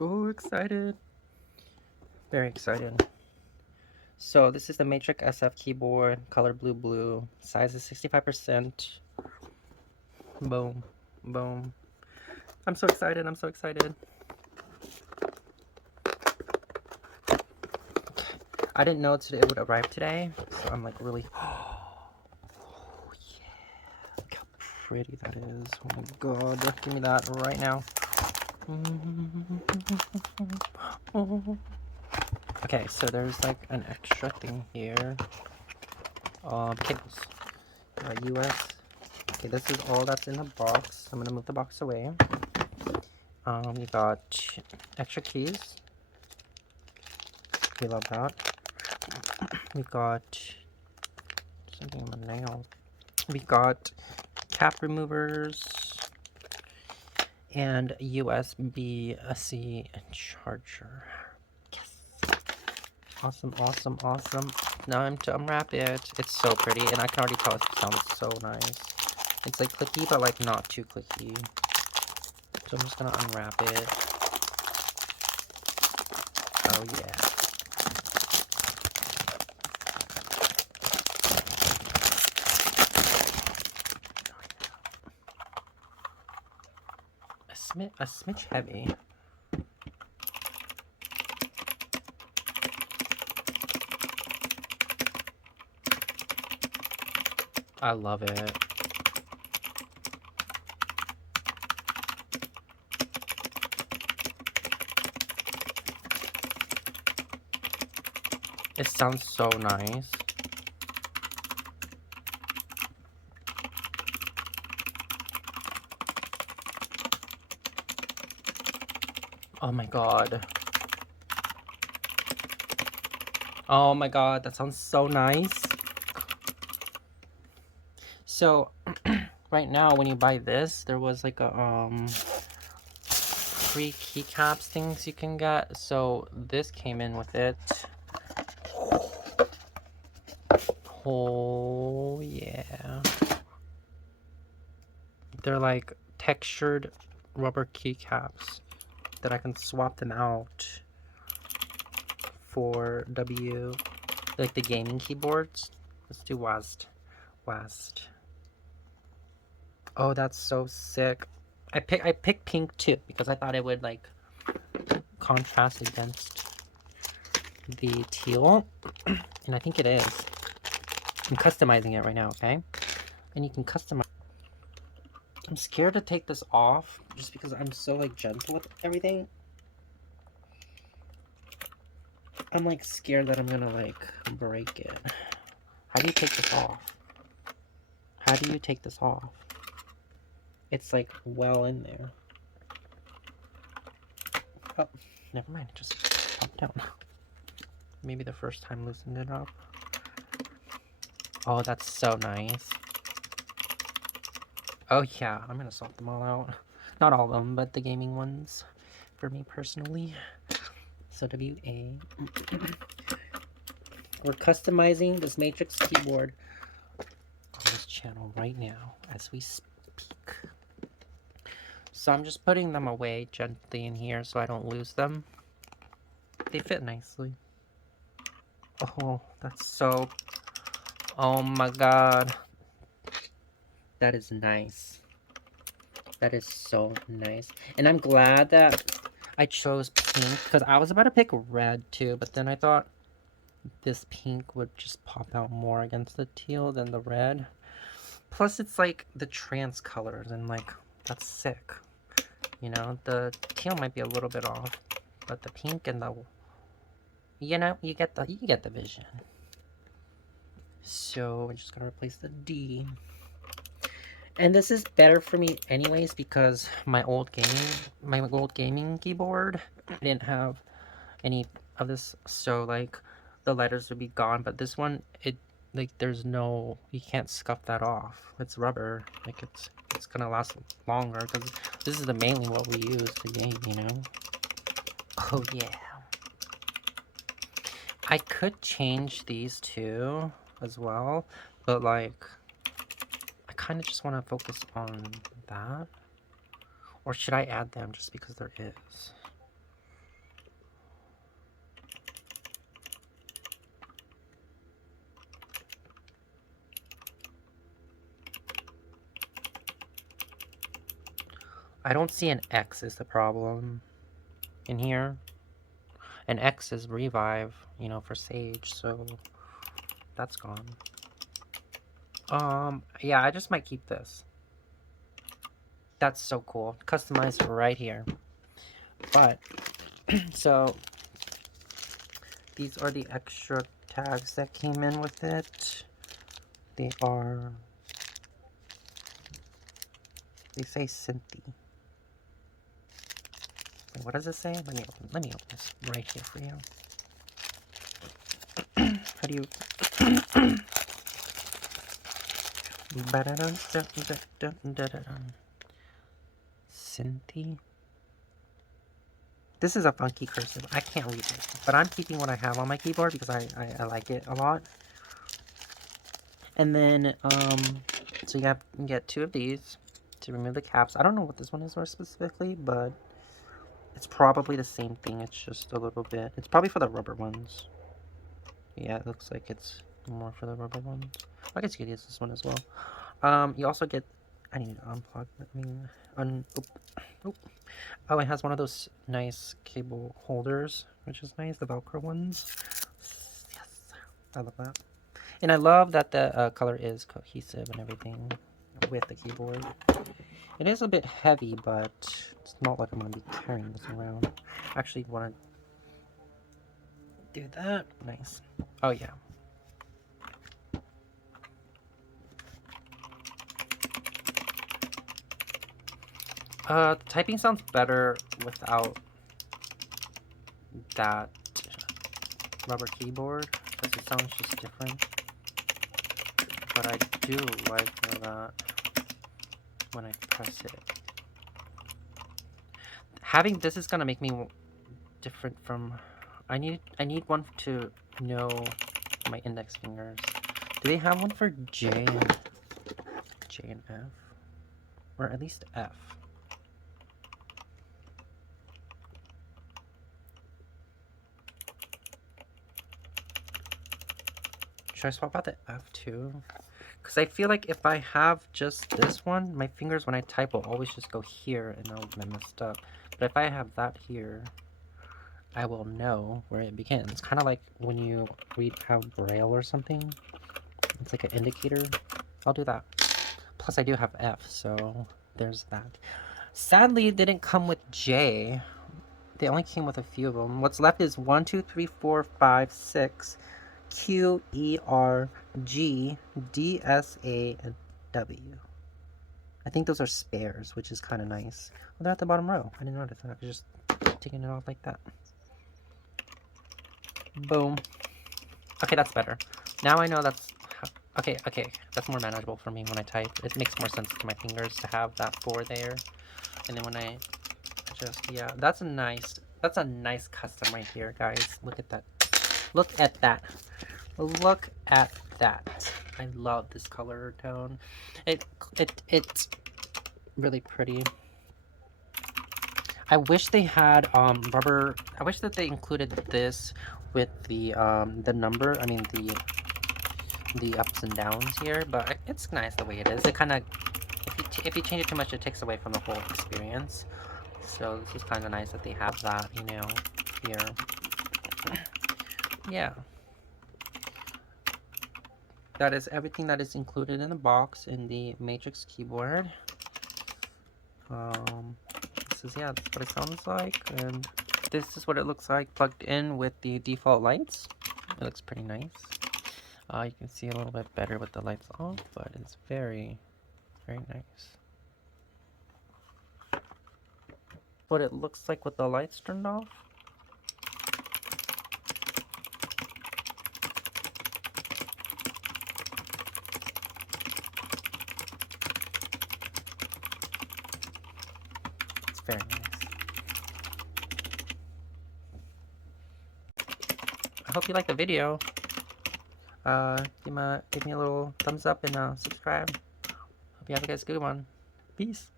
Oh, excited. Very excited. So this is the Matrix SF keyboard, color blue, size is 65%. Boom, boom. I'm so excited, I'm so excited. I didn't know today it would arrive today, so I'm like really, oh yeah, look how pretty that is. Oh my god, give me that right now. Okay, so there's like an extra thing here. Cables. US. Okay, this is all that's in the box. I'm gonna move the box away. We got extra keys. We love that. We got something in my nail. We got cap removers and USB-C charger. Yes. Awesome, awesome, awesome. Now I'm to unwrap it. It's so pretty, and I can already tell it sounds so nice. It's like clicky, but like not too clicky. So I'm just gonna unwrap it. Oh yeah. A smidge heavy. I love it. It sounds so nice. Oh my god. Oh my god, that sounds so nice. So, right now when you buy this, there was like a free keycaps things you can get. So this came in with it. Oh yeah. They're like textured rubber keycaps that I can swap them out for like the gaming keyboards. Let's do West. Oh, that's so sick. I picked pink too because I thought it would like contrast against the teal, and I think it is. I'm customizing it right now, okay? And you can customize. I'm scared to take this off just because I'm so like gentle with everything. I'm like scared that I'm gonna like break it. How do you take this off? How do you take this off? It's like well in there. Oh, never mind. It just popped down. Maybe the first time loosened it up. Oh, that's so nice. Oh yeah, I'm gonna swap them all out. Not all of them, but the gaming ones for me personally. So WA. We're customizing this Matrix keyboard on this channel right now as we speak. So I'm just putting them away gently in here so I don't lose them. They fit nicely. Oh, that's so... Oh my god. That is nice. That is so nice. And I'm glad that I chose pink because I was about to pick red too, but then I thought this pink would just pop out more against the teal than the red. Plus it's like the trans colors and like that's sick. You know, the teal might be a little bit off, but the pink and the, you know, you get the vision. So we're just gonna replace the D. And this is better for me anyways because my old gaming keyboard, I didn't have any of this, so like the letters would be gone, but this one, it like there's no, you can't scuff that off. It's rubber, like it's gonna last longer because this is the mainly what we use to game, you know. Oh yeah, I could change these two as well, but like I kind of just want to focus on that. Or should I add them just because there is? I don't see an X is the problem in here. An X is revive, you know, for Sage, so that's gone. Yeah, I just might keep this. That's so cool. Customized right here. But, so, these are the extra tags that came in with it. They say Cynthia. Wait, what does it say? Let me open this right here for you. How do you... Cynthia? This is a funky cursive. I can't read it. But I'm keeping what I have on my keyboard because I like it a lot. And then, so you can get 2 of these to remove the caps. I don't know what this one is for specifically, but it's probably the same thing. It's just a little bit. It's probably for the rubber ones. Yeah, it looks like it's more for the rubber ones. I guess you could use this one as well. You also get... I need to unplug. Oh, it has one of those nice cable holders, which is nice. The Velcro ones. Yes, I love that. And I love that the color is cohesive and everything with the keyboard. It is a bit heavy, but it's not like I'm going to be carrying this around. I actually want to do that. Nice. Oh, yeah. Typing sounds better without that rubber keyboard, because it sounds just different. But I do like that when I press it. Having this is gonna make me different from... I need one to know my index fingers. Do they have one for J and F? Or at least F? Should I swap out the F too? Because I feel like if I have just this one, my fingers when I type will always just go here and I'll get messed up. But if I have that here, I will know where it begins. It's kind of like when you read out Braille or something. It's like an indicator. I'll do that. Plus I do have F, so there's that. Sadly, it didn't come with J. They only came with a few of them. What's left is 1, 2, 3, 4, 5, 6, Q, E, R, G, D, S, A, and W. I think those are spares, which is kind of nice. Oh, they're at the bottom row. I didn't notice that. I was just taking it off like that. Boom. Okay, that's better. Now I know that's... Okay, that's more manageable for me when I type. It makes more sense to my fingers to have that 4 there. And then when I just... Yeah, that's a nice custom right here, guys. Look at that. Look at that. Look at that. I love this color tone. It's really pretty. I wish they had rubber. I wish that they included this with the number. I mean the ups and downs here, but it's nice the way it is. It kind of, if you change it too much, it takes away from the whole experience. So this is kind of nice that they have that, you know, here. Yeah. That is everything that is included in the box in the Matrix keyboard. This is, yeah, that's what it sounds like, and this is what it looks like plugged in with the default lights. It looks pretty nice. You can see a little bit better with the lights off, but it's very, very nice. What it looks like with the lights turned off. It's very nice. I hope you liked the video. Give me a little thumbs up and subscribe. Hope you have a guys good one. Peace.